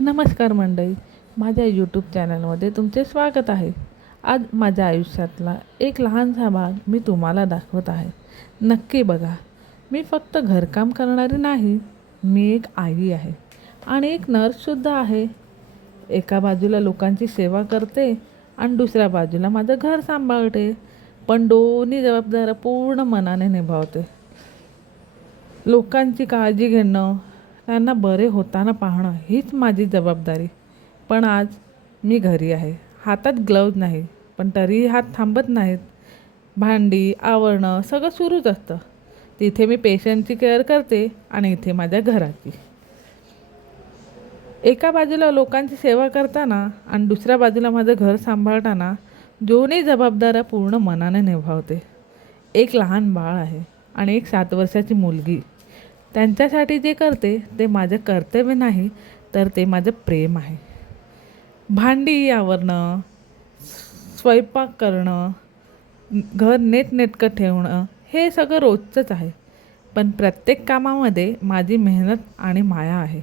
नमस्कार मंडळी, माझ्या यूट्यूब चॅनलमध्ये तुमचे स्वागत आहे. आज माझ्या आयुष्यातला एक लहानसा भाग मी तुम्हाला दाखवत आहे. नक्की बघा. मी फक्त घरकाम करणारी नाही, मी एक आई आहे आणि एक नर्ससुद्धा आहे. एका बाजूला लोकांची सेवा करते आणि दुसऱ्या बाजूला माझं घर सांभाळते, पण दोन्ही जबाबदाऱ्या पूर्ण मनाने निभावते. लोकांची काळजी घेणं, त्यांना बरे होताना पाहणं हीच माझी जबाबदारी. पण आज मी घरी आहे. हातात ग्लव्ज नाही, पण तरीही हात थांबत नाहीत. भांडी आवरणं सगळं सुरूच असतं. तिथे मी पेशंटची केअर करते आणि इथे माझ्या घराची. एका बाजूला लोकांची सेवा करताना आणि दुसऱ्या बाजूला माझं घर सांभाळताना दोन्ही जबाबदाऱ्या पूर्ण मनाने निभावते. एक लहान बाळ आहे आणि एक 7 वर्षाची मुलगी. त्यांच्यासाठी जे करते ते माझं कर्तव्य नाही, तर ते माझं प्रेम आहे. भांडी आवरणं, स्वयंपाक करणं, घर नीटनेटकं ठेवणं हे सगळं रोजचंच आहे. पण प्रत्येक कामामध्ये माझी मेहनत आणि माया आहे.